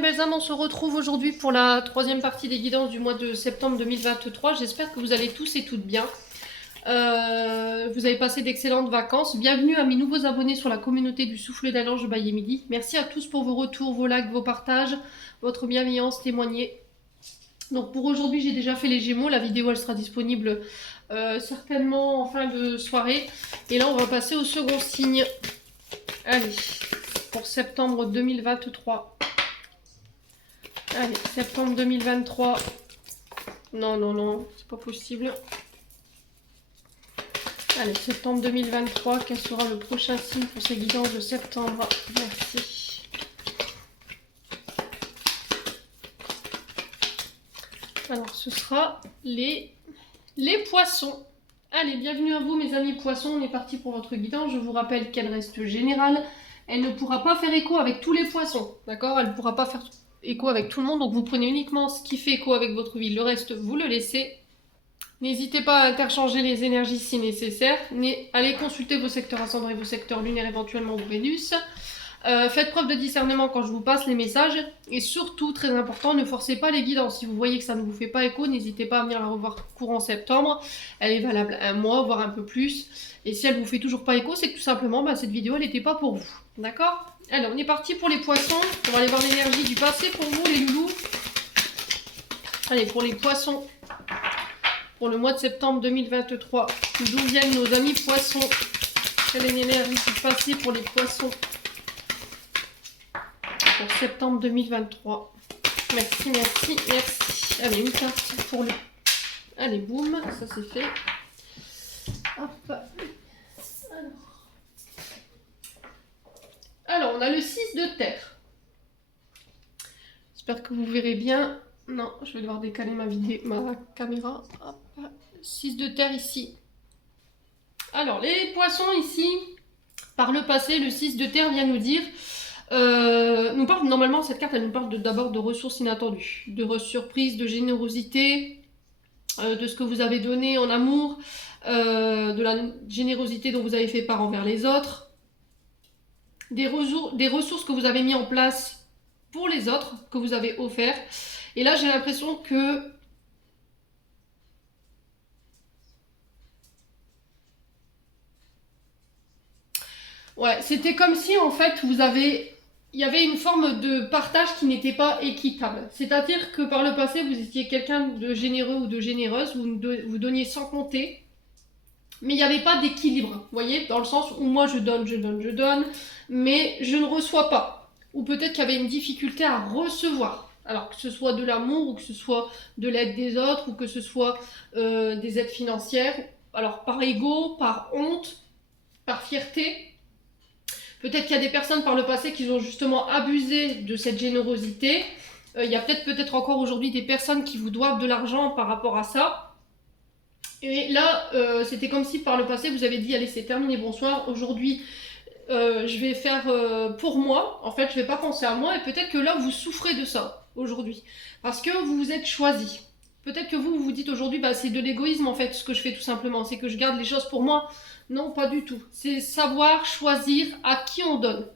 mes belles âmes, on se retrouve aujourd'hui pour la troisième partie des guidances du mois de septembre 2023. J'espère que vous allez tous et toutes bien. Vous avez passé d'excellentes vacances. Bienvenue à mes nouveaux abonnés sur la communauté du Souffle d'un Ange by Emily. Merci à tous pour vos retours, vos likes, vos partages, votre bienveillance témoignée. Donc pour aujourd'hui, j'ai déjà fait les Gémeaux. La vidéo, elle sera disponible certainement en fin de soirée. Et là, on va passer au second signe. Allez, pour septembre 2023. Allez, septembre 2023. Non, non, non, c'est pas possible. Allez, septembre 2023, quel sera le prochain signe pour ces guidances de septembre? Merci. Alors, ce sera les poissons. Allez, bienvenue à vous mes amis poissons, on est parti pour votre guidance. Je vous rappelle qu'elle reste générale. Elle ne pourra pas faire écho avec tous les poissons, d'accord? Elle ne pourra pas faire écho avec tout le monde, donc vous prenez uniquement ce qui fait écho avec votre vie. Le reste, vous le laissez. N'hésitez pas à interchanger les énergies si nécessaire. Allez consulter vos secteurs ascendants et vos secteurs lunaires, éventuellement vos Vénus. Faites preuve de discernement quand je vous passe les messages. Et surtout, très important, ne forcez pas les guidances. Si vous voyez que ça ne vous fait pas écho, n'hésitez pas à venir la revoir courant septembre. Elle est valable un mois, voire un peu plus. Et si elle vous fait toujours pas écho, c'est que tout simplement, cette vidéo, elle n'était pas pour vous. D'accord? Alors, on est parti pour les poissons. On va aller voir l'énergie du passé pour vous, les loulous. Allez, pour les poissons. Pour le mois de septembre 2023. D'où viennent nos amis poissons? Quelle est l'énergie du passé pour les poissons? Pour septembre 2023. Merci, merci, merci. Allez, une carte pour le... Allez, boum, ça c'est fait. Hop. Alors, on a le 6 de terre. J'espère que vous verrez bien. Non, je vais devoir décaler ma caméra. Hop. 6 de terre ici. Alors, les poissons ici, par le passé, le 6 de terre vient nous dire... nous parle, normalement, cette carte, elle nous parle d'abord de ressources inattendues, de surprises, de générosité, de ce que vous avez donné en amour, de la générosité dont vous avez fait part envers les autres, des ressources que vous avez mis en place pour les autres, que vous avez offert. Et là, j'ai l'impression que... Ouais, c'était comme si, en fait, il y avait une forme de partage qui n'était pas équitable. C'est-à-dire que par le passé, vous étiez quelqu'un de généreux ou de généreuse, vous donniez sans compter, mais il n'y avait pas d'équilibre, vous voyez, dans le sens où moi je donne, mais je ne reçois pas. Ou peut-être qu'il y avait une difficulté à recevoir. Alors que ce soit de l'amour, ou que ce soit de l'aide des autres, ou que ce soit des aides financières. Alors par ego, par honte, par fierté. Peut-être qu'il y a des personnes par le passé qui ont justement abusé de cette générosité. Il y a peut-être encore aujourd'hui des personnes qui vous doivent de l'argent par rapport à ça. Et là, c'était comme si par le passé vous avez dit allez c'est terminé, bonsoir, aujourd'hui je vais faire pour moi, en fait je vais pas penser à moi, et peut-être que là vous souffrez de ça aujourd'hui, parce que vous vous êtes choisi. Peut-être que vous vous dites aujourd'hui c'est de l'égoïsme en fait ce que je fais tout simplement, c'est que je garde les choses pour moi. Non, pas du tout. C'est savoir choisir à qui on donne.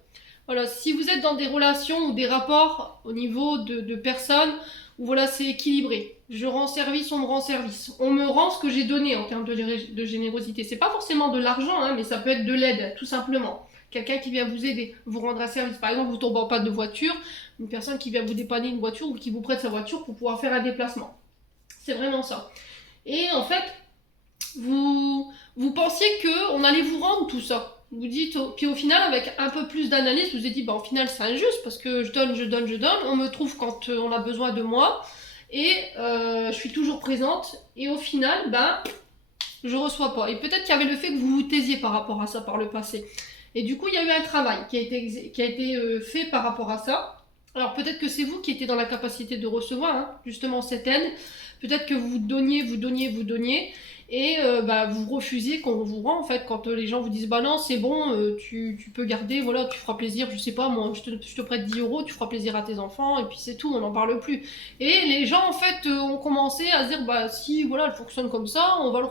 Voilà, si vous êtes dans des relations ou des rapports au niveau de personnes où voilà, c'est équilibré. Je rends service, on me rend service. On me rend ce que j'ai donné en termes de générosité. C'est pas forcément de l'argent, mais ça peut être de l'aide, tout simplement. Quelqu'un qui vient vous aider, vous rendre un service. Par exemple, vous tombez en panne de voiture, une personne qui vient vous dépanner une voiture ou qui vous prête sa voiture pour pouvoir faire un déplacement. C'est vraiment ça. Et en fait, vous pensiez qu'on allait vous rendre tout ça. Vous dites, puis au final, avec un peu plus d'analyse, vous vous êtes dit, au final, c'est injuste parce que je donne, on me trouve quand on a besoin de moi et je suis toujours présente et au final, je reçois pas. Et peut-être qu'il y avait le fait que vous vous taisiez par rapport à ça par le passé. Et du coup, il y a eu un travail qui a été fait par rapport à ça. Alors peut-être que c'est vous qui étiez dans la capacité de recevoir justement cette aide. Peut-être que vous donniez et vous refusez qu'on vous rend en fait quand les gens vous disent non c'est bon, tu peux garder, voilà, tu feras plaisir, je sais pas moi, je te prête 10 €, tu feras plaisir à tes enfants et puis c'est tout, on n'en parle plus. Et les gens en fait ont commencé à se dire si voilà elle fonctionne comme ça, on va le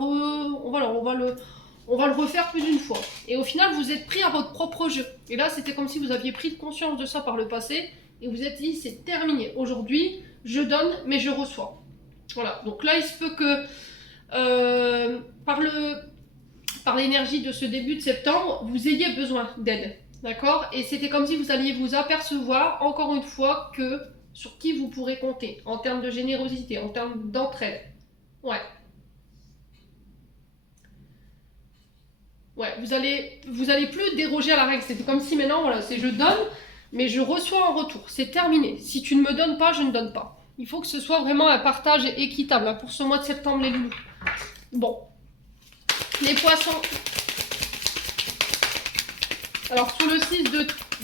refaire plus d'une fois. Et au final vous êtes pris à votre propre jeu. Et là c'était comme si vous aviez pris conscience de ça par le passé Et vous êtes dit, c'est terminé. Aujourd'hui, je donne, mais je reçois. Voilà. Donc là, il se peut que par l'énergie de ce début de septembre, vous ayez besoin d'aide. D'accord? Et c'était comme si vous alliez vous apercevoir, encore une fois, que sur qui vous pourrez compter en termes de générosité, en termes d'entraide. Ouais. Ouais, vous allez plus déroger à la règle. C'était comme si maintenant, voilà, c'est je donne, mais je reçois en retour. C'est terminé. Si tu ne me donnes pas, je ne donne pas. Il faut que ce soit vraiment un partage équitable hein, pour ce mois de septembre, les loulous. Bon. Les poissons. Alors, sur le 6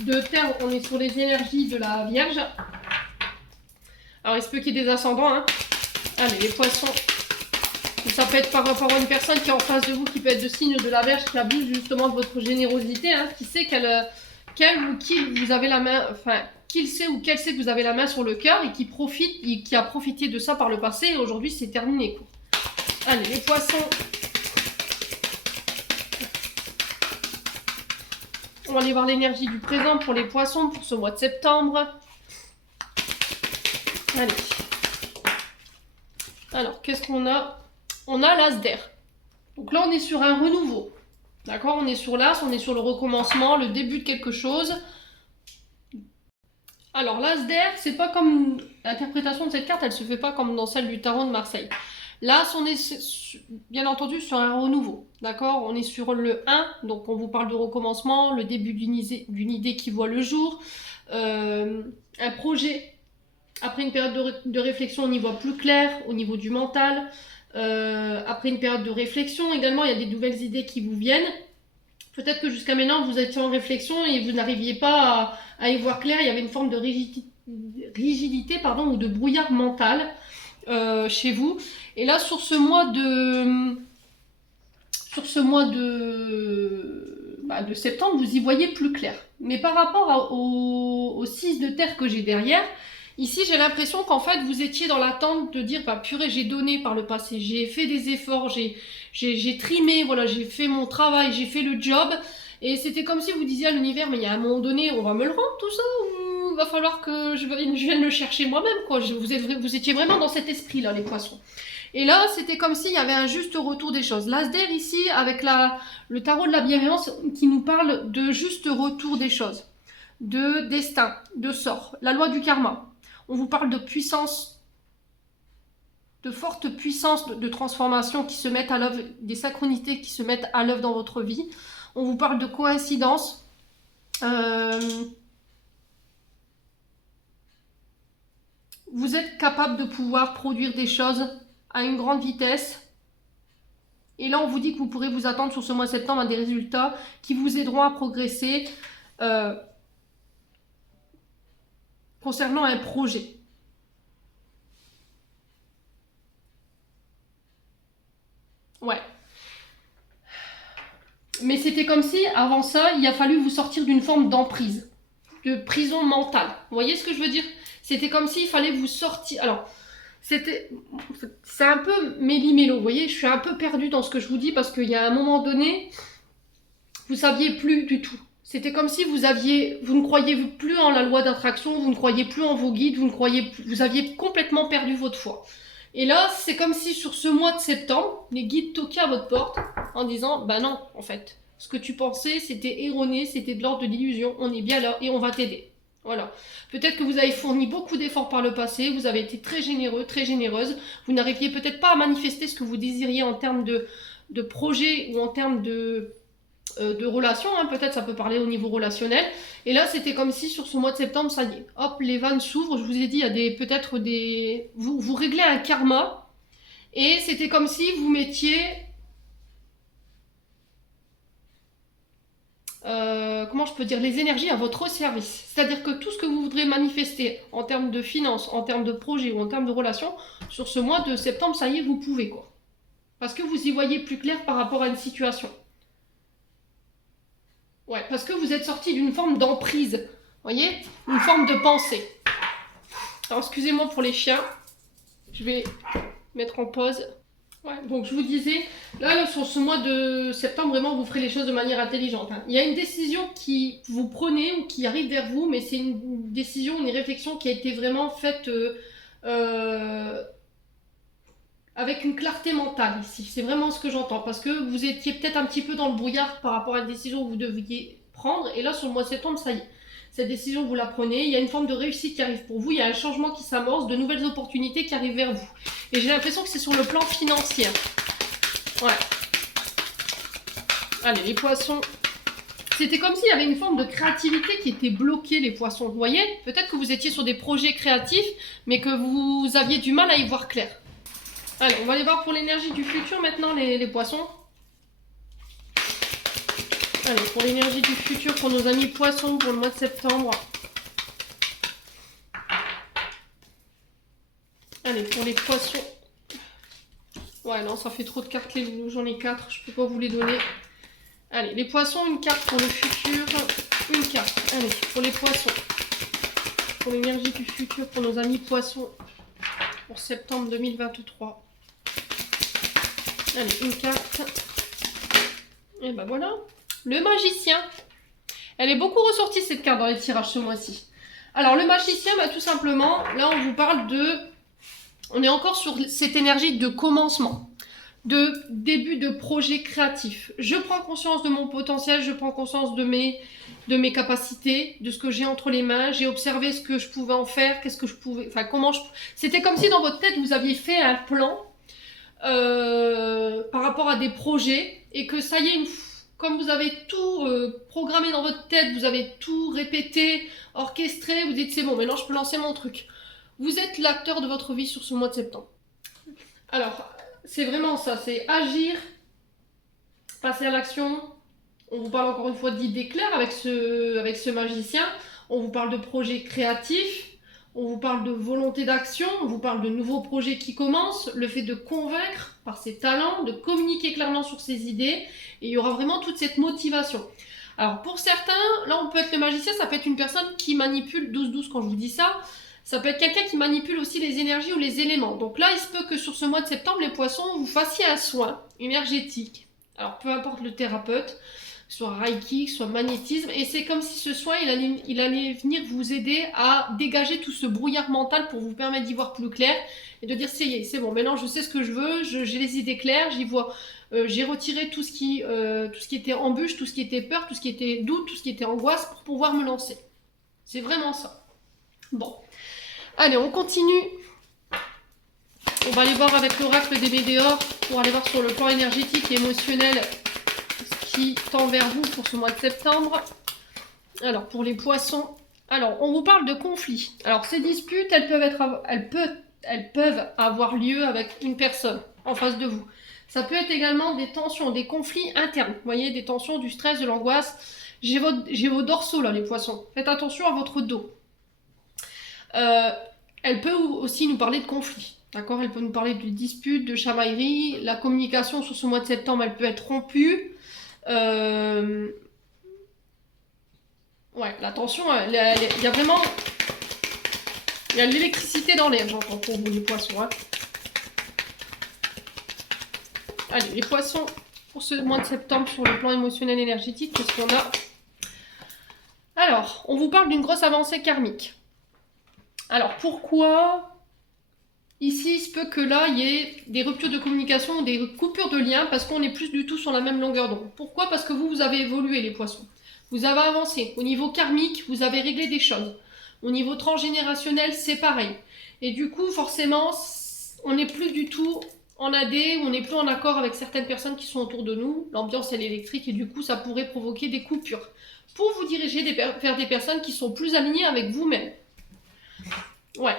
de terre, on est sur les énergies de la Vierge. Alors, il se peut qu'il y ait des ascendants. Hein. Allez, les poissons. Ça peut être par rapport à une personne qui est en face de vous, qui peut être de signe de la Vierge, qui abuse justement de votre générosité, hein, qui sait qu'elle ou qui vous avez la main, enfin, qu'il sait ou qu'elle sait que vous avez la main sur le cœur et qui a profité de ça par le passé et aujourd'hui c'est terminé. Quoi. Allez, les poissons. On va aller voir l'énergie du présent pour les poissons pour ce mois de septembre. Allez. Alors, qu'est-ce qu'on a? On a l'as d'air. Donc là, on est sur un renouveau. D'accord? On est sur l'as, on est sur le recommencement, le début de quelque chose. Alors, l'as d'air, c'est pas comme l'interprétation de cette carte, elle se fait pas comme dans celle du tarot de Marseille. L'as, on est bien entendu sur un renouveau. D'accord? On est sur le 1, donc on vous parle de recommencement, le début d'une idée qui voit le jour, un projet. Après une période de réflexion, on y voit plus clair au niveau du mental. Après une période de réflexion, également, il y a des nouvelles idées qui vous viennent. Peut-être que jusqu'à maintenant, vous étiez en réflexion et vous n'arriviez pas à y voir clair. Il y avait une forme de rigidité ou de brouillard mental chez vous. Et là, sur ce mois de septembre, vous y voyez plus clair. Mais par rapport au 6 de terre que j'ai derrière, ici, j'ai l'impression qu'en fait, vous étiez dans l'attente de dire, purée, j'ai donné par le passé, j'ai fait des efforts, j'ai trimé, voilà, j'ai fait mon travail, j'ai fait le job. Et c'était comme si vous disiez à l'univers, mais il y a un moment donné, on va me le rendre tout ça, ou il va falloir que je vienne le chercher moi-même, quoi. Vous étiez vraiment dans cet esprit-là, les poissons. Et là, c'était comme s'il y avait un juste retour des choses. L'as d'air ici, avec le tarot de la bienveillance, qui nous parle de juste retour des choses, de destin, de sort, la loi du karma. On vous parle de puissance, de forte puissance de transformation qui se mettent à l'œuvre, des synchronités qui se mettent à l'œuvre dans votre vie. On vous parle de coïncidence. Vous êtes capable de pouvoir produire des choses à une grande vitesse. Et là, on vous dit que vous pourrez vous attendre sur ce mois de septembre à des résultats qui vous aideront à progresser concernant un projet. Ouais. Mais c'était comme si, avant ça, il a fallu vous sortir d'une forme d'emprise, de prison mentale. Vous voyez ce que je veux dire? C'était comme s'il fallait vous sortir... Alors, c'est un peu méli-mélo, vous voyez? Je suis un peu perdue dans ce que je vous dis parce qu'il y a un moment donné, vous ne saviez plus du tout. C'était comme si vous ne croyiez plus en la loi d'attraction, vous ne croyiez plus en vos guides, vous aviez complètement perdu votre foi. Et là, c'est comme si sur ce mois de septembre, les guides toquaient à votre porte en disant, bah non, en fait, ce que tu pensais, c'était erroné, c'était de l'ordre de l'illusion, on est bien là et on va t'aider. Voilà. Peut-être que vous avez fourni beaucoup d'efforts par le passé, vous avez été très généreux, très généreuse, vous n'arriviez peut-être pas à manifester ce que vous désiriez en termes de projet ou en termes de relations, hein. Peut-être ça peut parler au niveau relationnel. Et là, c'était comme si sur ce mois de septembre, ça y est, hop, les vannes s'ouvrent. Je vous ai dit, il y a peut-être des... Vous réglez un karma. Et c'était comme si vous mettiez... comment je peux dire, les énergies à votre service. C'est-à-dire que tout ce que vous voudrez manifester en termes de finances, en termes de projet ou en termes de relations, sur ce mois de septembre, ça y est, vous pouvez, quoi. Parce que vous y voyez plus clair par rapport à une situation. Ouais, parce que vous êtes sorti d'une forme d'emprise, vous voyez, une forme de pensée. Alors, excusez-moi pour les chiens, je vais mettre en pause. Ouais, donc je vous disais, là, sur ce mois de septembre, vraiment, vous ferez les choses de manière intelligente, hein. Il y a une décision qui vous prenez ou qui arrive vers vous, mais c'est une décision, une réflexion qui a été vraiment faite euh, avec une clarté mentale ici. C'est vraiment ce que j'entends, parce que vous étiez peut-être un petit peu dans le brouillard par rapport à une décision que vous deviez prendre, et là, sur le mois de septembre, ça y est. Cette décision, vous la prenez, il y a une forme de réussite qui arrive pour vous, il y a un changement qui s'amorce, de nouvelles opportunités qui arrivent vers vous. Et j'ai l'impression que c'est sur le plan financier. Ouais. Allez, les poissons. C'était comme s'il y avait une forme de créativité qui était bloquée, les poissons. Vous voyez? Peut-être que vous étiez sur des projets créatifs, mais que vous aviez du mal à y voir clair. Allez, on va aller voir pour l'énergie du futur maintenant, les poissons. Allez, pour l'énergie du futur, pour nos amis poissons, pour le mois de septembre. Allez, pour les poissons. Ouais, non, ça fait trop de cartes, les loulous. J'en ai 4, je peux pas vous les donner. Allez, les poissons, une carte pour le futur. Une carte. Allez, pour les poissons. Pour l'énergie du futur, pour nos amis poissons. Pour septembre 2023. Allez, une carte. Et ben voilà. Le magicien. Elle est beaucoup ressortie cette carte dans les tirages ce mois-ci. Alors, le magicien, bah, tout simplement, là, on vous parle de... On est encore sur cette énergie de commencement, de début de projet créatif. Je prends conscience de mon potentiel, je prends conscience de mes capacités, de ce que j'ai entre les mains. J'ai observé ce que je pouvais en faire, qu'est-ce que je pouvais... Enfin, comment je... C'était comme si dans votre tête, vous aviez fait un plan par rapport à des projets et que ça y est, comme vous avez tout programmé dans votre tête, vous avez tout répété, orchestré, vous dites c'est bon, maintenant je peux lancer mon truc. Vous êtes l'acteur de votre vie sur ce mois de septembre. Alors, c'est vraiment ça, c'est agir, passer à l'action. On vous parle encore une fois d'idées claires avec ce magicien. On vous parle de projets créatifs. On vous parle de volonté d'action, on vous parle de nouveaux projets qui commencent, le fait de convaincre par ses talents, de communiquer clairement sur ses idées, et il y aura vraiment toute cette motivation. Alors pour certains, là on peut être le magicien, ça peut être une personne qui manipule 12-12 quand je vous dis ça, ça peut être quelqu'un qui manipule aussi les énergies ou les éléments. Donc là il se peut que sur ce mois de septembre, les poissons, vous fassiez un soin énergétique. Alors peu importe le thérapeute, soit Reiki, soit magnétisme, et c'est comme si ce soin, il allait venir vous aider à dégager tout ce brouillard mental pour vous permettre d'y voir plus clair et de dire c'est bon, maintenant je sais ce que je veux, j'ai les idées claires, j'y vois, j'ai retiré tout ce qui était embûche, tout ce qui était peur, tout ce qui était doute, tout ce qui était angoisse pour pouvoir me lancer. C'est vraiment ça. Bon, allez, on continue. On va aller voir avec l'oracle des Médéors pour aller voir sur le plan énergétique et émotionnel qui tend vers vous pour ce mois de septembre. Alors, pour les poissons, alors, on vous parle de conflits. Alors, ces disputes, elles peuvent avoir lieu avec une personne en face de vous. Ça peut être également des tensions, des conflits internes. Vous voyez, des tensions, du stress, de l'angoisse. J'ai vos dorsaux, là, les poissons. Faites attention à votre dos. Elle peut aussi nous parler de conflits. D'accord? Elle peut nous parler de disputes, de chamailleries. La communication sur ce mois de septembre, elle peut être rompue. Ouais, la tension, il y a vraiment... Il y a de l'électricité dans l'air, j'entends pour vous, les poissons. Hein. Allez, les poissons, pour ce mois de septembre, sur le plan émotionnel énergétique, qu'est-ce qu'on a? Alors, on vous parle d'une grosse avancée karmique. Alors, pourquoi... Ici, il se peut que là, il y ait des ruptures de communication, des coupures de liens, parce qu'on n'est plus du tout sur la même longueur d'onde. Pourquoi? Parce que vous avez évolué, les poissons. Vous avez avancé. Au niveau karmique, vous avez réglé des choses. Au niveau transgénérationnel, c'est pareil. Et du coup, forcément, on n'est plus du tout en AD, on n'est plus en accord avec certaines personnes qui sont autour de nous. L'ambiance, elle est électrique, et du coup, ça pourrait provoquer des coupures. Pour vous diriger vers des personnes qui sont plus alignées avec vous-même. Ouais.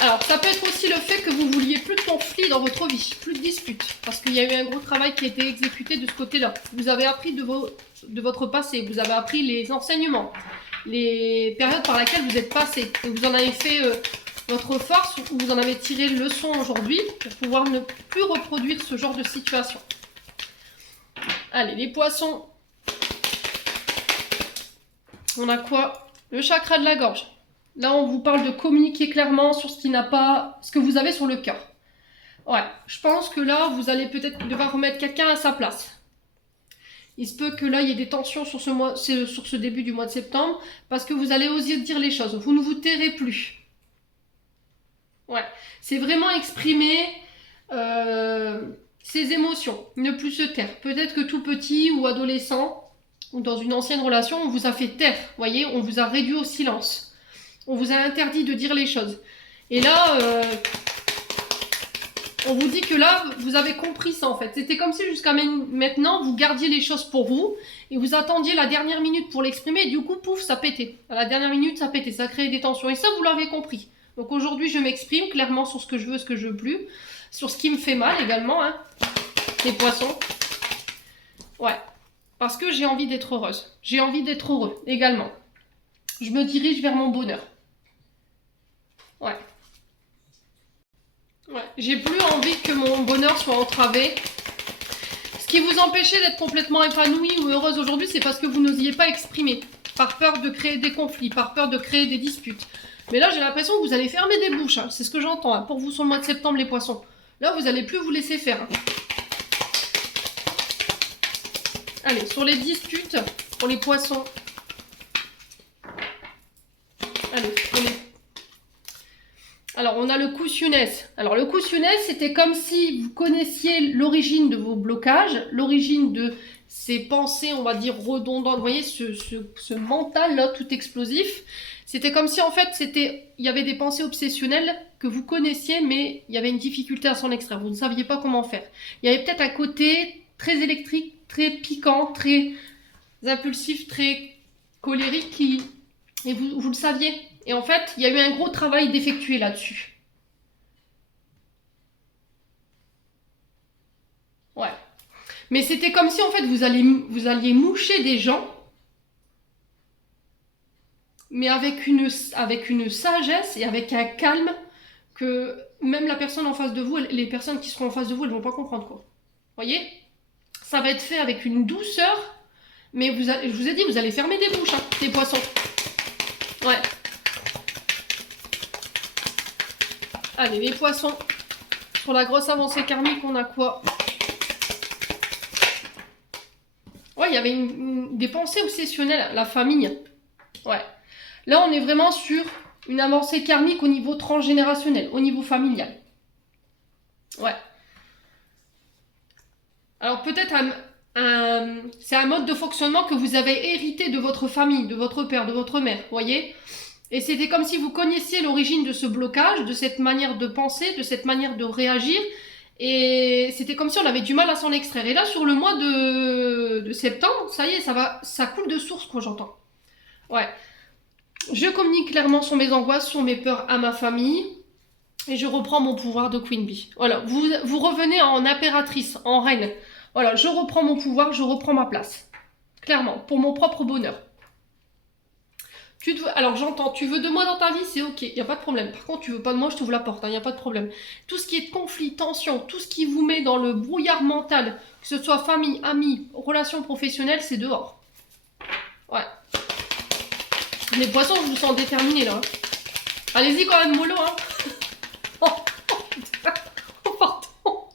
Alors, ça peut être aussi le fait que vous vouliez plus de conflits dans votre vie, plus de disputes, parce qu'il y a eu un gros travail qui a été exécuté de ce côté-là. Vous avez appris de votre passé, vous avez appris les enseignements, les périodes par lesquelles vous êtes passé, et vous en avez fait votre force, ou vous en avez tiré une leçon aujourd'hui pour pouvoir ne plus reproduire ce genre de situation. Allez, les poissons, on a quoi? Le chakra de la gorge. Là, on vous parle de communiquer clairement sur ce que vous avez sur le cœur. Ouais, je pense que là, vous allez peut-être devoir remettre quelqu'un à sa place. Il se peut que là, il y ait des tensions sur sur ce début du mois de septembre, parce que vous allez oser dire les choses. Vous ne vous tairez plus. Ouais, c'est vraiment exprimer ses émotions, ne plus se taire. Peut-être que tout petit ou adolescent, ou dans une ancienne relation, on vous a fait taire, voyez, on vous a réduit au silence. On vous a interdit de dire les choses. Et là, on vous dit que là, vous avez compris ça en fait. C'était comme si jusqu'à maintenant, vous gardiez les choses pour vous et vous attendiez la dernière minute pour l'exprimer et du coup, pouf, ça pétait. À la dernière minute, ça pétait, ça créait des tensions. Et ça, vous l'avez compris. Donc aujourd'hui, je m'exprime clairement sur ce que je veux, ce que je veux plus. Sur ce qui me fait mal également, hein. Les poissons. Ouais. Parce que j'ai envie d'être heureuse. J'ai envie d'être heureux également. Je me dirige vers mon bonheur. Ouais. Ouais. J'ai plus envie que mon bonheur soit entravé. Ce qui vous empêchait d'être complètement épanouie ou heureuse aujourd'hui, c'est parce que vous n'osiez pas exprimer. Par peur de créer des conflits, par peur de créer des disputes. Mais là, j'ai l'impression que vous allez fermer des bouches. Hein. C'est ce que j'entends. Hein. Pour vous, sur le mois de septembre, les poissons. Là, vous n'allez plus vous laisser faire. Hein. Allez, sur les disputes, pour les poissons. Allez, Alors, on a le coussionnès. Alors, le coussionnès, c'était comme si vous connaissiez l'origine de vos blocages, l'origine de ces pensées, on va dire, redondantes. Vous voyez, ce mental-là, tout explosif. C'était comme si, en fait, il y avait des pensées obsessionnelles que vous connaissiez, mais il y avait une difficulté à s'en extraire. Vous ne saviez pas comment faire. Il y avait peut-être un côté très électrique, très piquant, très impulsif, très colérique et vous le saviez. Et en fait, il y a eu un gros travail d'effectuer là-dessus. Ouais. Mais c'était comme si en fait vous alliez moucher des gens, mais avec une sagesse et avec un calme que même la personne en face de vous, les personnes qui seront en face de vous, elles vont pas comprendre quoi. Voyez? Ça va être fait avec une douceur, mais je vous ai dit, vous allez fermer des bouches, hein, des poissons. Ouais. Allez, les poissons. Sur la grosse avancée karmique, on a quoi? Ouais, il y avait des pensées obsessionnelles, la famille. Ouais. Là, on est vraiment sur une avancée karmique au niveau transgénérationnel, au niveau familial. Ouais. Alors peut-être c'est un mode de fonctionnement que vous avez hérité de votre famille, de votre père, de votre mère, voyez? Et c'était comme si vous connaissiez l'origine de ce blocage, de cette manière de penser, de cette manière de réagir. Et c'était comme si on avait du mal à s'en extraire. Et là, sur le mois de septembre, ça y est, ça coule de source, quoi, j'entends. Ouais. Je communique clairement sur mes angoisses, sur mes peurs à ma famille. Et je reprends mon pouvoir de Queen Bee. Voilà, vous revenez en impératrice, en reine. Voilà, je reprends mon pouvoir, je reprends ma place. Clairement, pour mon propre bonheur. Alors j'entends, tu veux de moi dans ta vie, c'est ok, il n'y a pas de problème. Par contre, tu veux pas de moi, je t'ouvre la porte, il n'y a pas de problème. Tout ce qui est conflit, tension, tout ce qui vous met dans le brouillard mental, que ce soit famille, amis, relations professionnelles, c'est dehors. Ouais. Les poissons, je vous sens déterminés là. Allez-y quand même, mollo, hein. Oh, pardon. Oh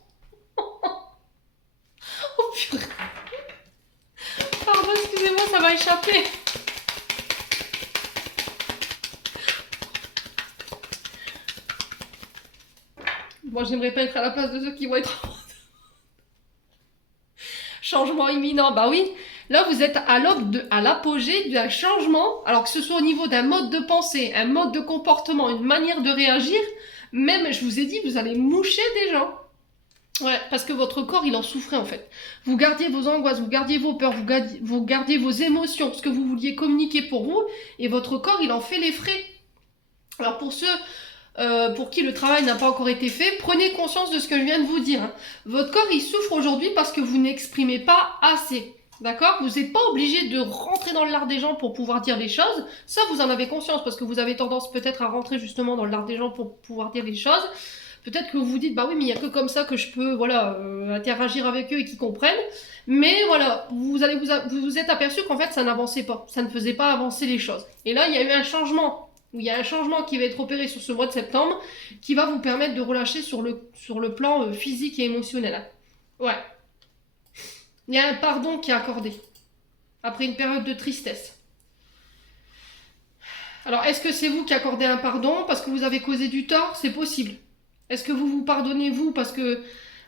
purée. Pardon, excusez-moi, ça m'a échappé. Moi, j'aimerais pas être à la place de ceux qui vont être en changement imminent. Bah oui, là, vous êtes à l'apogée d'un changement. Alors que ce soit au niveau d'un mode de pensée, un mode de comportement, une manière de réagir. Même, je vous ai dit, vous allez moucher des gens. Ouais, parce que votre corps, il en souffrait en fait. Vous gardiez vos angoisses, vous gardiez vos peurs, vous gardiez vos émotions, ce que vous vouliez communiquer pour vous, et votre corps, il en fait les frais. Alors pour ceux pour qui le travail n'a pas encore été fait, prenez conscience de ce que je viens de vous dire. Hein. Votre corps, il souffre aujourd'hui parce que vous n'exprimez pas assez. D'accord? Vous n'êtes pas obligé de rentrer dans l'art des gens pour pouvoir dire les choses. Ça, vous en avez conscience parce que vous avez tendance peut-être à rentrer justement dans l'art des gens pour pouvoir dire les choses. Peut-être que vous vous dites, bah oui, mais il n'y a que comme ça que je peux interagir avec eux et qu'ils comprennent. Mais voilà, vous êtes aperçu qu'en fait, ça n'avançait pas. Ça ne faisait pas avancer les choses. Et là, il y a eu un changement où il y a un changement qui va être opéré sur ce mois de septembre, qui va vous permettre de relâcher sur le plan physique et émotionnel. Ouais. Il y a un pardon qui est accordé, après une période de tristesse. Alors, est-ce que c'est vous qui accordez un pardon parce que vous avez causé du tort? C'est possible. Est-ce que vous vous pardonnez, vous, parce que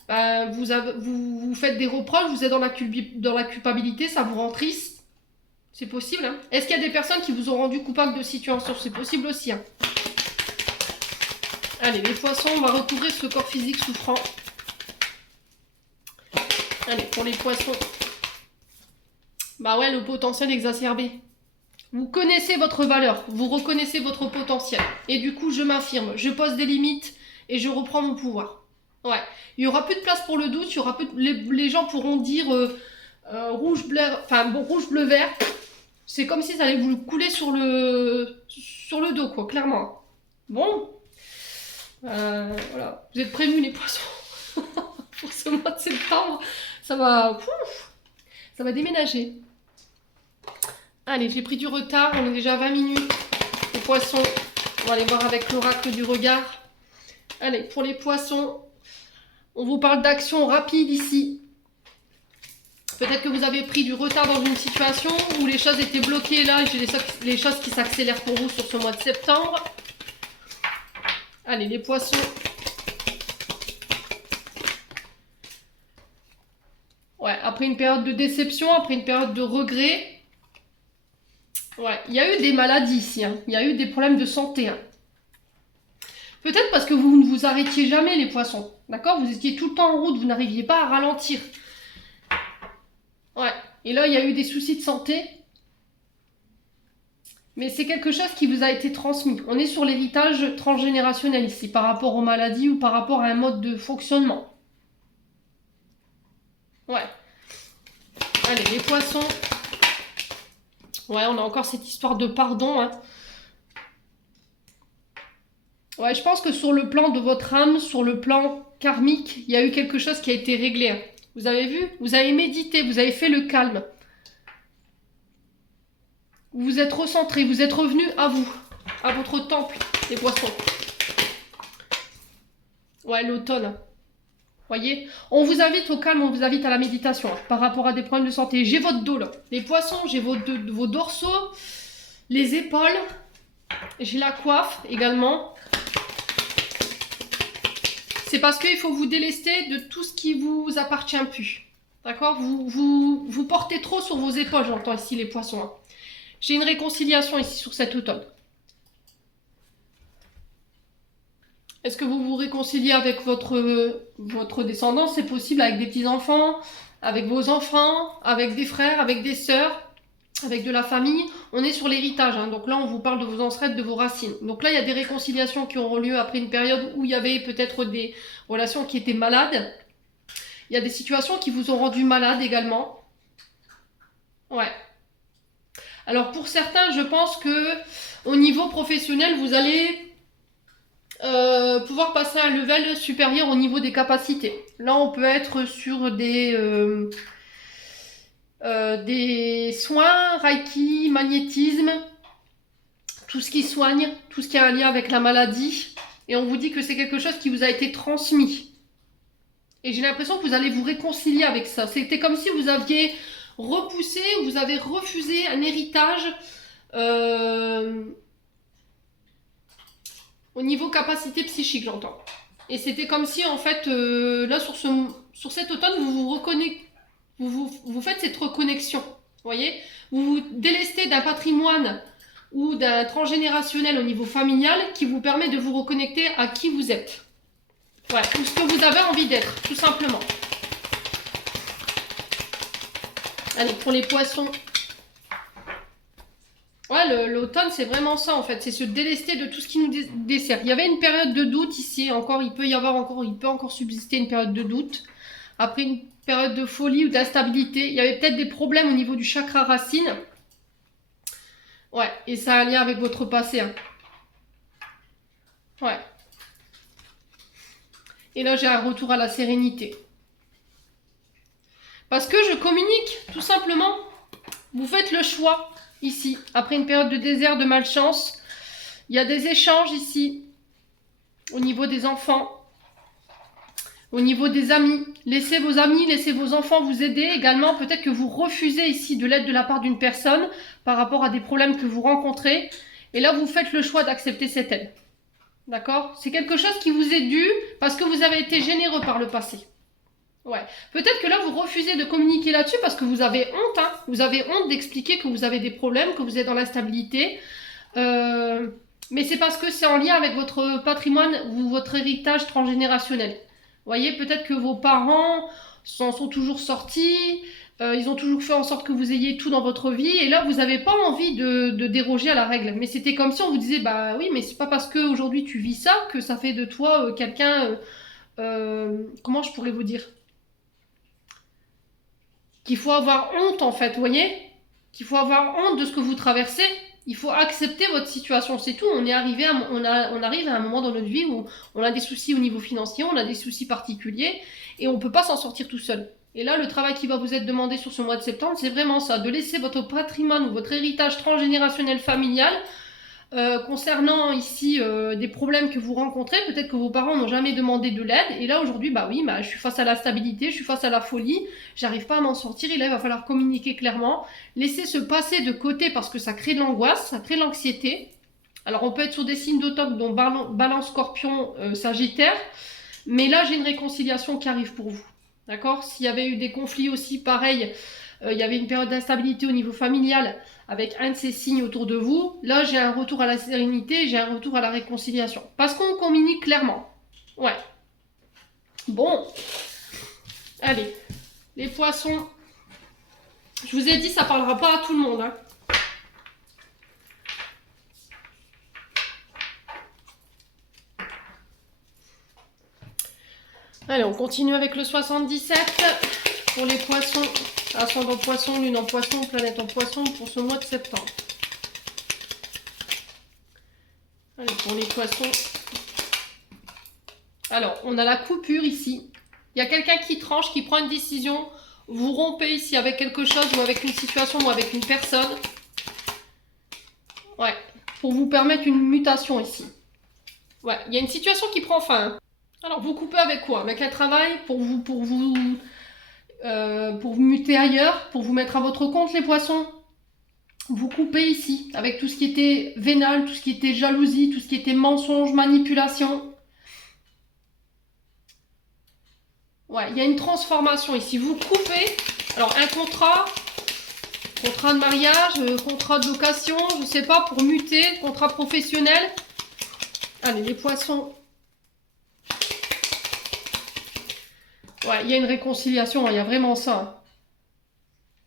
vous faites des reproches, vous êtes dans la culpabilité, ça vous rend triste? C'est possible, hein. Est-ce qu'il y a des personnes qui vous ont rendu coupable de situation? C'est possible aussi, hein. Allez, les poissons, on va recouvrir ce corps physique souffrant. Allez, pour les poissons. Bah ouais, le potentiel exacerbé. Vous connaissez votre valeur, vous reconnaissez votre potentiel. Et du coup, je m'affirme, je pose des limites et je reprends mon pouvoir. Ouais, il n'y aura plus de place pour le doute, il y aura plus les gens pourront dire rouge, bleu, vert. C'est comme si ça allait vous couler sur le dos, quoi, clairement. Bon, voilà, vous êtes prévenus les poissons. Pour ce mois de septembre, ça va déménager. Allez, j'ai pris du retard, on est déjà à 20 minutes. Les poissons, on va aller voir avec l'oracle du regard. Allez, pour les poissons, on vous parle d'action rapide ici. Peut-être que vous avez pris du retard dans une situation où les choses étaient bloquées là et j'ai les choses qui s'accélèrent pour vous sur ce mois de septembre. Allez, les poissons. Ouais, après une période de déception, après une période de regret. Ouais, il y a eu des maladies ici, hein. Il y a eu des problèmes de santé, hein. Peut-être parce que vous ne vous arrêtiez jamais, les poissons. D'accord? Vous étiez tout le temps en route, vous n'arriviez pas à ralentir. Ouais, et là, il y a eu des soucis de santé. Mais c'est quelque chose qui vous a été transmis. On est sur l'héritage transgénérationnel ici, par rapport aux maladies ou par rapport à un mode de fonctionnement. Ouais. Allez, les poissons. Ouais, on a encore cette histoire de pardon, hein. Ouais, je pense que sur le plan de votre âme, sur le plan karmique, il y a eu quelque chose qui a été réglé, hein. Vous avez vu? Vous avez médité, vous avez fait le calme. Vous vous êtes recentré, vous êtes revenu à vous, à votre temple, les poissons. Ouais, l'automne. Voyez, on vous invite au calme, on vous invite à la méditation, hein, par rapport à des problèmes de santé. J'ai votre dos là, les poissons, j'ai vos dorsaux, les épaules, j'ai la coiffe également. C'est parce qu'il faut vous délester de tout ce qui vous appartient plus. D'accord? Vous portez trop sur vos épaules, j'entends ici les poissons, hein. J'ai une réconciliation ici sur cet automne. Est-ce que vous vous réconciliez avec votre descendance? C'est possible avec des petits-enfants, avec vos enfants, avec des frères, avec des sœurs, avec de la famille. On est sur l'héritage, hein. Donc là, on vous parle de vos ancêtres, de vos racines. Donc là, il y a des réconciliations qui auront lieu après une période où il y avait peut-être des relations qui étaient malades. Il y a des situations qui vous ont rendu malade également. Ouais. Alors pour certains, je pense que au niveau professionnel, vous allez pouvoir passer à un level supérieur au niveau des capacités. Là, on peut être sur des soins, reiki, magnétisme, tout ce qui soigne, tout ce qui a un lien avec la maladie. Et on vous dit que c'est quelque chose qui vous a été transmis. Et j'ai l'impression que vous allez vous réconcilier avec ça. C'était comme si vous aviez repoussé, ou vous avez refusé un héritage au niveau capacité psychique, j'entends. Et c'était comme si, en fait, là, sur cet automne, vous faites cette reconnexion. Vous voyez? Vous vous délestez d'un patrimoine ou d'un transgénérationnel au niveau familial qui vous permet de vous reconnecter à qui vous êtes. Ouais, tout ce que vous avez envie d'être, tout simplement. Allez, pour les poissons. Ouais, l'automne, c'est vraiment ça, en fait. C'est se délester de tout ce qui nous dessert. Il y avait une période de doute ici. Encore, il peut encore subsister une période de doute. Après une période de folie ou d'instabilité. Il y avait peut-être des problèmes au niveau du chakra racine. Ouais, et ça a un lien avec votre passé, hein. Ouais. Et là, j'ai un retour à la sérénité. Parce que je communique, tout simplement. Vous faites le choix, ici, après une période de désert, de malchance. Il y a des échanges ici, au niveau des enfants, au niveau des amis. Laissez vos amis, laissez vos enfants vous aider. Également, peut-être que vous refusez ici de l'aide de la part d'une personne par rapport à des problèmes que vous rencontrez. Et là, vous faites le choix d'accepter cette aide. D'accord? C'est quelque chose qui vous est dû parce que vous avez été généreux par le passé. Ouais. Peut-être que là, vous refusez de communiquer là-dessus parce que vous avez honte. Hein. Vous avez honte d'expliquer que vous avez des problèmes, que vous êtes dans l'instabilité. Mais c'est parce que c'est en lien avec votre patrimoine ou votre héritage transgénérationnel. Vous voyez, peut-être que vos parents s'en sont toujours sortis, ils ont toujours fait en sorte que vous ayez tout dans votre vie, et là, vous n'avez pas envie de déroger à la règle. Mais c'était comme si on vous disait, bah oui, mais c'est pas parce qu'aujourd'hui tu vis ça que ça fait de toi quelqu'un, comment je pourrais vous dire? Qu'il faut avoir honte en fait, vous voyez? Qu'il faut avoir honte de ce que vous traversez. Il faut accepter votre situation, c'est tout. On arrive à un moment dans notre vie où on a des soucis au niveau financier, on a des soucis particuliers et on ne peut pas s'en sortir tout seul. Et là, le travail qui va vous être demandé sur ce mois de septembre, c'est vraiment ça, de laisser votre patrimoine ou votre héritage transgénérationnel familial concernant ici des problèmes que vous rencontrez. Peut-être que vos parents n'ont jamais demandé de l'aide et là aujourd'hui, bah oui, je suis face à la stabilité, je suis face à la folie, j'arrive pas à m'en sortir et là il va falloir communiquer clairement, laisser ce passé de côté parce que ça crée de l'angoisse, ça crée de l'anxiété. Alors on peut être sur des signes d'automne dont Balance, Scorpion, Sagittaire, mais là j'ai une réconciliation qui arrive pour vous. D'accord? S'il y avait eu des conflits aussi, pareil, il y avait une période d'instabilité au niveau familial avec un de ces signes autour de vous. Là, j'ai un retour à la sérénité, j'ai un retour à la réconciliation. Parce qu'on communique clairement. Ouais. Bon. Allez. Les poissons. Je vous ai dit, ça parlera pas à tout le monde. Hein. Allez, on continue avec le 77 pour les poissons. Ascendant poisson, lune en poisson, planète en poisson pour ce mois de septembre. Allez, pour les poissons. Alors, on a la coupure ici. Il y a quelqu'un qui tranche, qui prend une décision. Vous rompez ici avec quelque chose ou avec une situation ou avec une personne. Ouais, pour vous permettre une mutation ici. Ouais, il y a une situation qui prend fin. Alors, vous coupez avec quoi? Avec un travail pour vous muter ailleurs, pour vous mettre à votre compte les poissons. Vous coupez ici avec tout ce qui était vénal, tout ce qui était jalousie, tout ce qui était mensonge, manipulation. Ouais, il y a une transformation ici. Vous coupez. Alors un contrat de mariage, contrat de location, je sais pas, pour muter, contrat professionnel. Allez, les poissons. Ouais, il y a une réconciliation, il y a vraiment ça.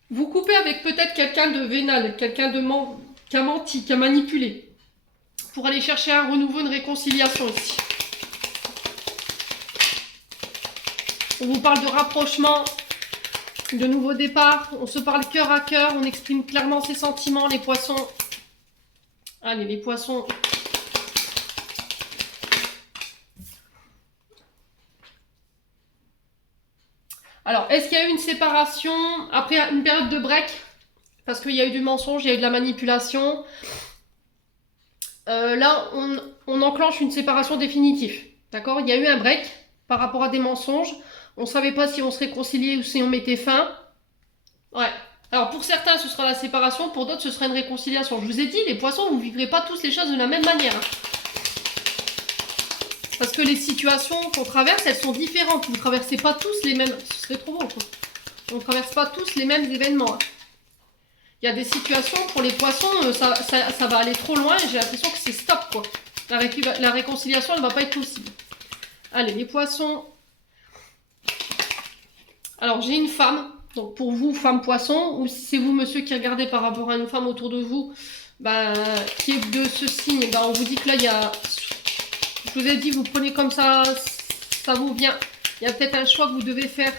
Vous coupez avec peut-être quelqu'un de vénal, quelqu'un qui a menti, qui a manipulé. Pour aller chercher un renouveau, une réconciliation ici. On vous parle de rapprochement, de nouveau départ. On se parle cœur à cœur, on exprime clairement ses sentiments, les poissons. Allez, les poissons. Alors, est-ce qu'il y a eu une séparation après une période de break? Parce qu'il y a eu du mensonge, il y a eu de la manipulation. Là, on enclenche une séparation définitive. D'accord? Il y a eu un break par rapport à des mensonges. On ne savait pas si on se réconciliait ou si on mettait fin. Ouais. Alors, pour certains, ce sera la séparation. Pour d'autres, ce sera une réconciliation. Je vous ai dit, les poissons, vous ne vivrez pas tous les choses de la même manière. Parce que les situations qu'on traverse, elles sont différentes. Vous ne traversez pas tous les mêmes... Ce serait trop beau, quoi. On ne traverse pas tous les mêmes événements. Il y a des situations, pour les poissons, ça va aller trop loin et j'ai l'impression que c'est stop, quoi. La réconciliation, elle ne va pas être possible. Allez, les poissons. Alors, j'ai une femme. Donc, pour vous, femme poisson, ou si c'est vous, monsieur, qui regardez par rapport à une femme autour de vous, qui est de ce signe, on vous dit que là, il y a... Je vous ai dit, vous prenez comme ça, ça vous vient. Il y a peut-être un choix que vous devez faire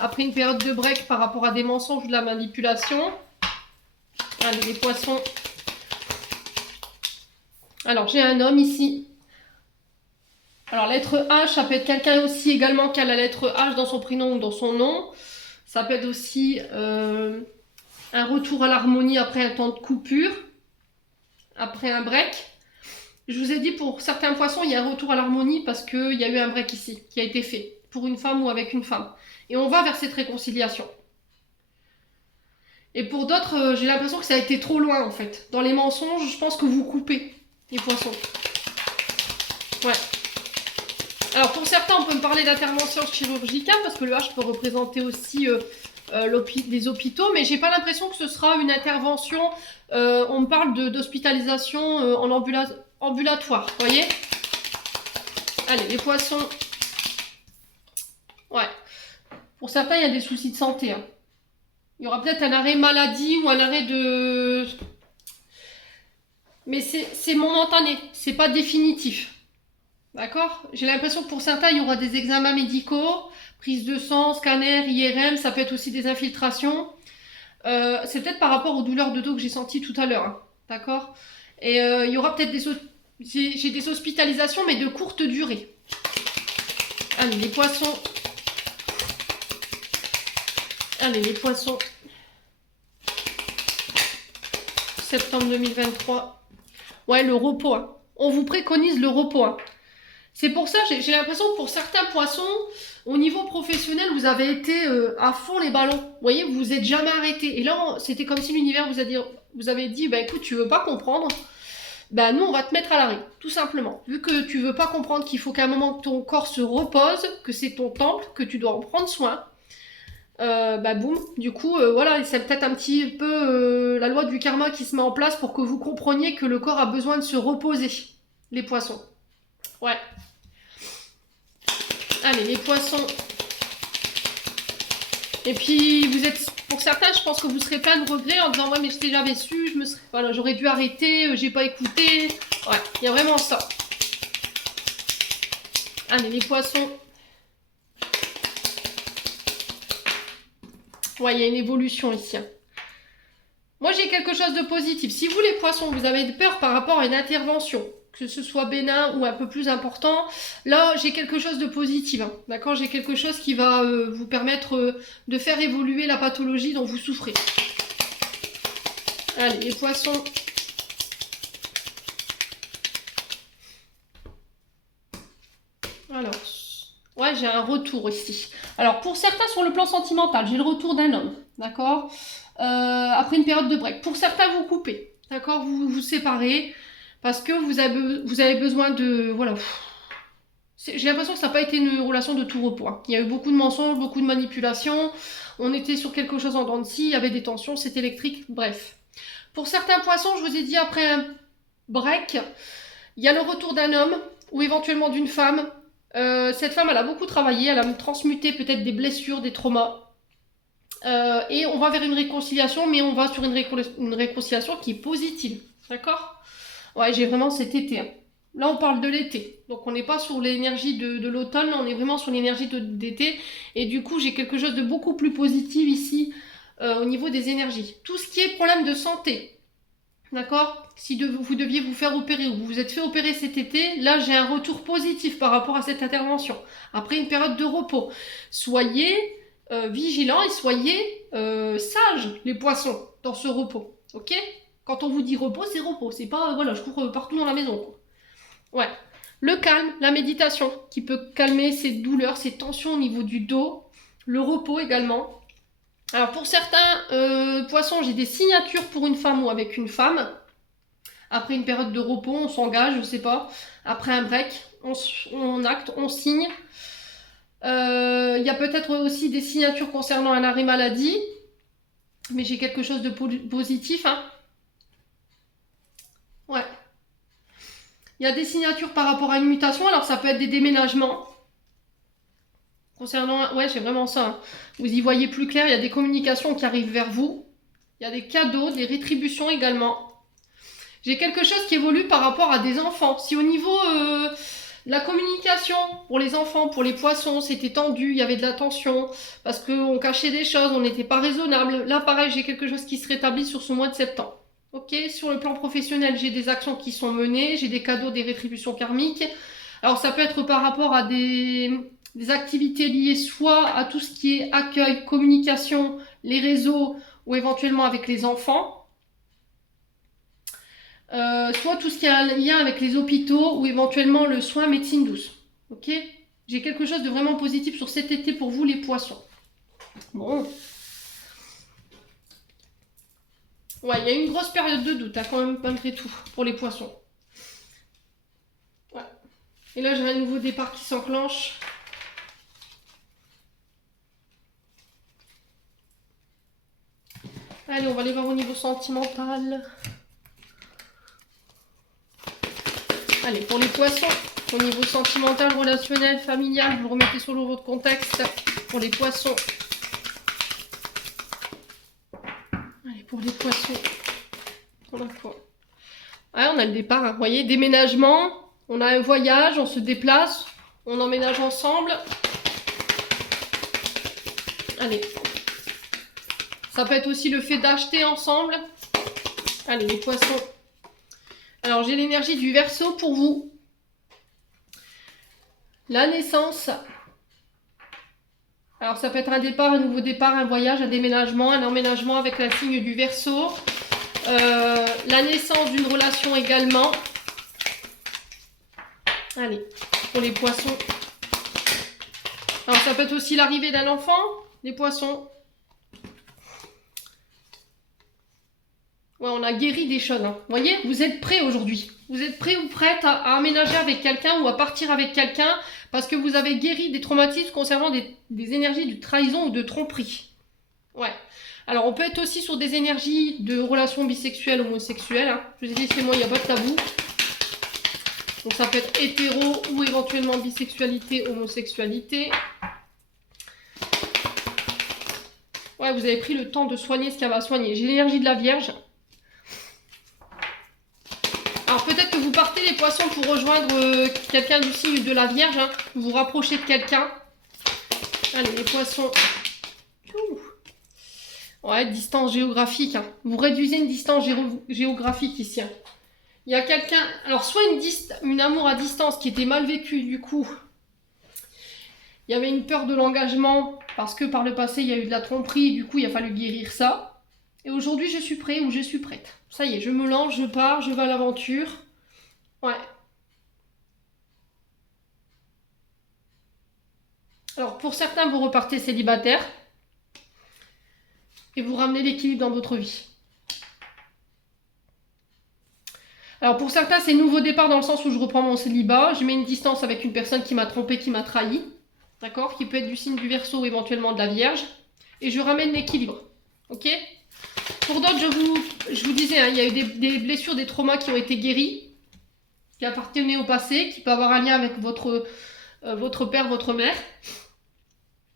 après une période de break par rapport à des mensonges ou de la manipulation. Allez, les poissons. Alors, j'ai un homme ici. Alors, lettre H, ça peut être quelqu'un aussi également qui a la lettre H dans son prénom ou dans son nom. Ça peut être aussi un retour à l'harmonie après un temps de coupure, après un break. Je vous ai dit, pour certains poissons, il y a un retour à l'harmonie parce qu'il y a eu un break ici qui a été fait pour une femme ou avec une femme. Et on va vers cette réconciliation. Et pour d'autres, j'ai l'impression que ça a été trop loin en fait. Dans les mensonges, je pense que vous coupez les poissons. Ouais. Alors pour certains, on peut me parler d'intervention chirurgicale parce que le H peut représenter aussi les hôpitaux, mais j'ai pas l'impression que ce sera une intervention. On me parle d'hospitalisation en ambulatoire, vous voyez. Allez, les poissons. Ouais. Pour certains, il y a des soucis de santé. Hein. Il y aura peut-être un arrêt maladie ou un arrêt de... Mais c'est momentané, c'est pas définitif. D'accord? J'ai l'impression que pour certains, il y aura des examens médicaux, prise de sang, scanner, IRM, ça peut être aussi des infiltrations. C'est peut-être par rapport aux douleurs de dos que j'ai senties tout à l'heure. Hein. D'accord? Et il y aura peut-être j'ai des hospitalisations, mais de courte durée. Allez, les poissons. Allez, les poissons. Septembre 2023. Ouais, le repos. Hein. On vous préconise le repos. Hein. C'est pour ça, j'ai l'impression que pour certains poissons, au niveau professionnel, vous avez été à fond les ballons. Vous voyez, vous vous êtes jamais arrêté. Et là, c'était comme si l'univers vous avait dit, bah écoute, tu veux pas comprendre, bah nous, on va te mettre à l'arrêt, tout simplement. Vu que tu veux pas comprendre qu'il faut qu'à un moment que ton corps se repose, que c'est ton temple, que tu dois en prendre soin, bah boum. Du coup, voilà, c'est peut-être un petit peu la loi du karma qui se met en place pour que vous compreniez que le corps a besoin de se reposer, les poissons. Ouais. Allez, les poissons. Et puis, pour certains, je pense que vous serez plein de regrets en disant, ouais, mais j'avais su, voilà, j'aurais dû arrêter, j'ai pas écouté. Ouais, il y a vraiment ça. Allez, les poissons. Ouais, il y a une évolution ici. Hein. Moi, j'ai quelque chose de positif. Si vous, les poissons, vous avez peur par rapport à une intervention, que ce soit bénin ou un peu plus important, là, j'ai quelque chose de positif. Hein. D'accord? J'ai quelque chose qui va vous permettre de faire évoluer la pathologie dont vous souffrez. Allez, les poissons. Alors, ouais, j'ai un retour ici. Alors, pour certains, sur le plan sentimental, j'ai le retour d'un homme. D'accord? Après une période de break. Pour certains, vous coupez. D'accord? Vous vous séparez. Parce que vous avez besoin de... Voilà. J'ai l'impression que ça n'a pas été une relation de tout repos. Hein. Il y a eu beaucoup de mensonges, beaucoup de manipulations. On était sur quelque chose en dents de scie, il y avait des tensions, c'était électrique, bref. Pour certains poissons, je vous ai dit, après un break, il y a le retour d'un homme ou éventuellement d'une femme. Cette femme, elle a beaucoup travaillé, elle a transmuté peut-être des blessures, des traumas. Et on va vers une réconciliation, mais on va sur une réconciliation qui est positive. D'accord ? Ouais, j'ai vraiment cet été. Hein. Là, on parle de l'été. Donc, on n'est pas sur l'énergie de l'automne, on est vraiment sur l'énergie d'été. Et du coup, j'ai quelque chose de beaucoup plus positif ici au niveau des énergies. Tout ce qui est problème de santé, d'accord? Si vous deviez vous faire opérer ou vous vous êtes fait opérer cet été, là, j'ai un retour positif par rapport à cette intervention. Après une période de repos. Soyez vigilants et soyez sages, les poissons, dans ce repos. Ok? Quand on vous dit repos, c'est repos. C'est pas, voilà, je cours partout dans la maison. Quoi. Ouais. Le calme, la méditation, qui peut calmer ces douleurs, ces tensions au niveau du dos. Le repos également. Alors pour certains poissons, j'ai des signatures pour une femme ou avec une femme. Après une période de repos, on s'engage, je sais pas. Après un break, on acte, on signe. Il y a peut-être aussi des signatures concernant un arrêt maladie. Mais j'ai quelque chose de positif, hein. Ouais. Il y a des signatures par rapport à une mutation, alors ça peut être des déménagements. Concernant... Ouais, j'ai vraiment ça. Hein. Vous y voyez plus clair, il y a des communications qui arrivent vers vous. Il y a des cadeaux, des rétributions également. J'ai quelque chose qui évolue par rapport à des enfants. Si au niveau de la communication pour les enfants, pour les poissons, c'était tendu, il y avait de la tension, parce qu'on cachait des choses, on n'était pas raisonnable. Là, pareil, j'ai quelque chose qui se rétablit sur ce mois de septembre. Ok, sur le plan professionnel, j'ai des actions qui sont menées, j'ai des cadeaux, des rétributions karmiques. Alors ça peut être par rapport à des activités liées soit à tout ce qui est accueil, communication, les réseaux ou éventuellement avec les enfants. soit tout ce qui a un lien avec les hôpitaux ou éventuellement le soin médecine douce. Ok? J'ai quelque chose de vraiment positif sur cet été pour vous les poissons. Bon. Ouais, il y a une grosse période de doute, hein, quand même, malgré tout, pour les poissons. Ouais. Et là, j'ai un nouveau départ qui s'enclenche. Allez, on va aller voir au niveau sentimental. Allez, pour les poissons, au niveau sentimental, relationnel, familial, vous le remettez sur votre contexte. Pour les poissons. Allez, pour les poissons. On a quoi? Ouais, on a le départ, hein. Vous voyez, déménagement, on a un voyage, on se déplace, on emménage ensemble. Allez. Ça peut être aussi le fait d'acheter ensemble. Allez, les poissons. Alors, j'ai l'énergie du Verseau pour vous. La naissance. Alors, ça peut être un départ, un nouveau départ, un voyage, un déménagement, un emménagement avec la signe du Verseau. La naissance d'une relation également. Allez, pour les poissons. Alors, ça peut être aussi l'arrivée d'un enfant, les poissons. Ouais, on a guéri des choses. Hein. Vous voyez, vous êtes prêts aujourd'hui. Vous êtes prêts ou prêtes à emménager avec quelqu'un ou à partir avec quelqu'un parce que vous avez guéri des traumatismes concernant des énergies de trahison ou de tromperie. Ouais. Alors, on peut être aussi sur des énergies de relations bisexuelles, homosexuelles. Hein. Je vous ai dit, chez moi, il n'y a pas de tabou. Donc, ça peut être hétéro ou éventuellement bisexualité, homosexualité. Ouais, vous avez pris le temps de soigner ce qu'il y avait à soigner. J'ai l'énergie de la Vierge. Alors peut-être que vous partez les poissons pour rejoindre quelqu'un du signe de la Vierge. Hein. Vous vous rapprochez de quelqu'un. Allez, les poissons. Ouh. Ouais, distance géographique. Hein. Vous réduisez une distance géographique ici. Hein. Il y a quelqu'un... Alors soit une amour à distance qui était mal vécu du coup. Il y avait une peur de l'engagement parce que par le passé il y a eu de la tromperie. Du coup il a fallu guérir ça. Et aujourd'hui je suis prêt ou je suis prête. Ça y est, je me lance, je pars, je vais à l'aventure. Ouais. Alors pour certains, vous repartez célibataire. Et vous ramenez l'équilibre dans votre vie. Alors pour certains, c'est nouveau départ dans le sens où je reprends mon célibat. Je mets une distance avec une personne qui m'a trompé, qui m'a trahi. D'accord? Qui peut être du signe du Verseau ou éventuellement de la Vierge. Et je ramène l'équilibre. Ok? Pour d'autres, je vous disais, hein, il y a eu des blessures, des traumas qui ont été guéris, qui appartenaient au passé, qui peuvent avoir un lien avec votre père, votre mère.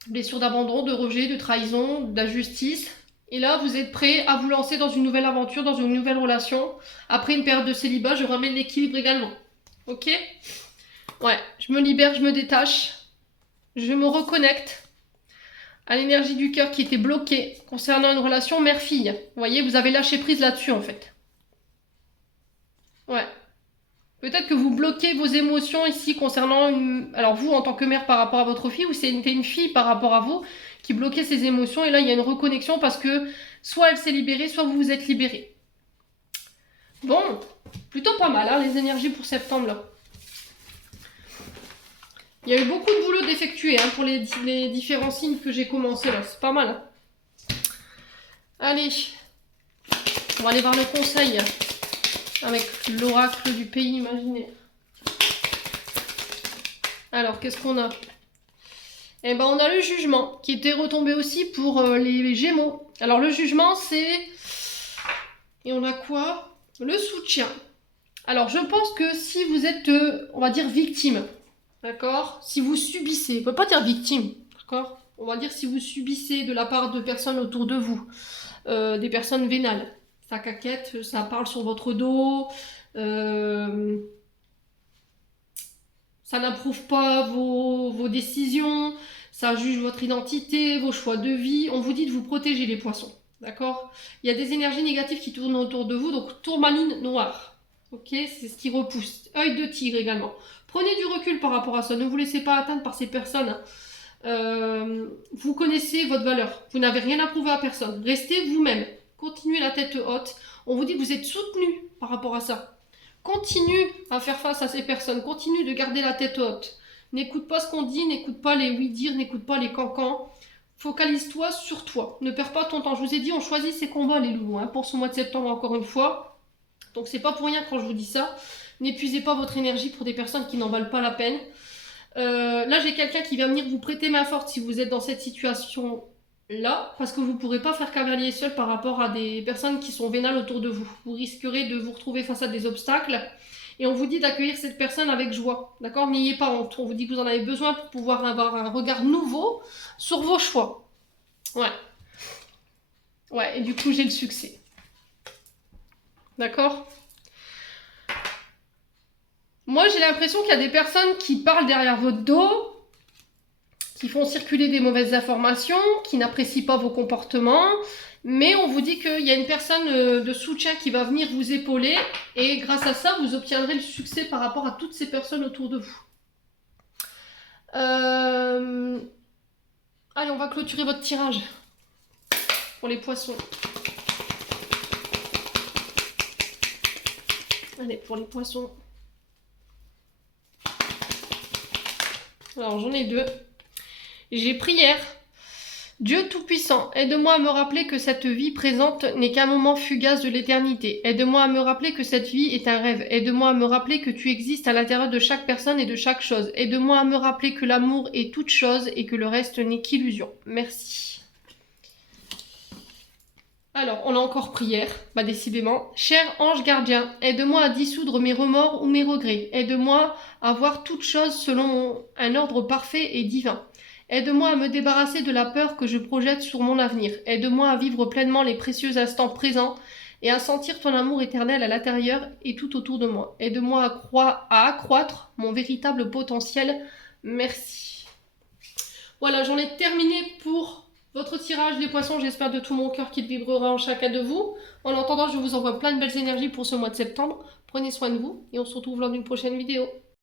Blessures d'abandon, de rejet, de trahison, d'injustice. Et là, vous êtes prêt à vous lancer dans une nouvelle aventure, dans une nouvelle relation. Après une période de célibat, je ramène l'équilibre également. Ok? Ouais, je me libère, je me détache. Je me reconnecte à l'énergie du cœur qui était bloquée concernant une relation mère-fille. Vous voyez, vous avez lâché prise là-dessus en fait. Ouais. Peut-être que vous bloquez vos émotions ici concernant alors vous en tant que mère par rapport à votre fille ou c'était une fille par rapport à vous qui bloquait ses émotions et là il y a une reconnexion parce que soit elle s'est libérée, soit vous vous êtes libéré. Bon, plutôt pas mal hein, les énergies pour septembre là. Il y a eu beaucoup de boulot d'effectuer hein, pour les différents signes que j'ai commencé là. C'est pas mal. Hein. Allez, on va aller voir le conseil avec l'oracle du pays imaginaire. Alors, qu'est-ce qu'on a? Eh ben, on a le jugement qui était retombé aussi pour les Gémeaux. Alors, le jugement, c'est... Et on a quoi? Le soutien. Alors, je pense que si vous êtes, on va dire, victime, d'accord? Si vous subissez, on ne peut pas dire victime, d'accord? On va dire si vous subissez de la part de personnes autour de vous, des personnes vénales. Ça caquette, ça parle sur votre dos, ça n'approuve pas vos décisions, ça juge votre identité, vos choix de vie. On vous dit de vous protéger les poissons, d'accord? Il y a des énergies négatives qui tournent autour de vous, donc tourmaline noire. Ok, c'est ce qui repousse. Œil de tigre également. Prenez du recul par rapport à ça. Ne vous laissez pas atteindre par ces personnes. Vous connaissez votre valeur. Vous n'avez rien à prouver à personne. Restez vous-même. Continuez la tête haute. On vous dit que vous êtes soutenu par rapport à ça. Continue à faire face à ces personnes, continue de garder la tête haute. N'écoute pas ce qu'on dit, n'écoute pas les oui-dire, n'écoute pas les cancans. Focalise-toi sur toi. Ne perds pas ton temps. Je vous ai dit, on choisit ses combats, les loups, hein, pour ce mois de septembre, encore une fois. Donc c'est pas pour rien quand je vous dis ça. N'épuisez pas votre énergie pour des personnes qui n'en valent pas la peine. Là, j'ai quelqu'un qui va venir vous prêter main forte si vous êtes dans cette situation-là, parce que vous ne pourrez pas faire cavalier seul par rapport à des personnes qui sont vénales autour de vous. Vous risquerez de vous retrouver face à des obstacles. Et on vous dit d'accueillir cette personne avec joie, d'accord? N'ayez pas honte. On vous dit que vous en avez besoin pour pouvoir avoir un regard nouveau sur vos choix. Ouais. Ouais, et du coup, j'ai le succès. D'accord? Moi, j'ai l'impression qu'il y a des personnes qui parlent derrière votre dos, qui font circuler des mauvaises informations, qui n'apprécient pas vos comportements, mais on vous dit qu'il y a une personne de soutien qui va venir vous épauler, et grâce à ça, vous obtiendrez le succès par rapport à toutes ces personnes autour de vous. Allez, on va clôturer votre tirage pour les poissons. Allez, pour les poissons. Alors, j'en ai deux. J'ai prière. Dieu Tout-Puissant, aide-moi à me rappeler que cette vie présente n'est qu'un moment fugace de l'éternité. Aide-moi à me rappeler que cette vie est un rêve. Aide-moi à me rappeler que tu existes à l'intérieur de chaque personne et de chaque chose. Aide-moi à me rappeler que l'amour est toute chose et que le reste n'est qu'illusion. Merci. Alors, on a encore prière, bah décidément. Cher ange gardien, aide-moi à dissoudre mes remords ou mes regrets. Aide-moi à voir toute chose selon un ordre parfait et divin. Aide-moi à me débarrasser de la peur que je projette sur mon avenir. Aide-moi à vivre pleinement les précieux instants présents et à sentir ton amour éternel à l'intérieur et tout autour de moi. Aide-moi à accroître mon véritable potentiel. Merci. Voilà, j'en ai terminé pour votre tirage, les poissons. J'espère de tout mon cœur qu'il vibrera en chacun de vous. En attendant, je vous envoie plein de belles énergies pour ce mois de septembre. Prenez soin de vous et on se retrouve lors d'une prochaine vidéo.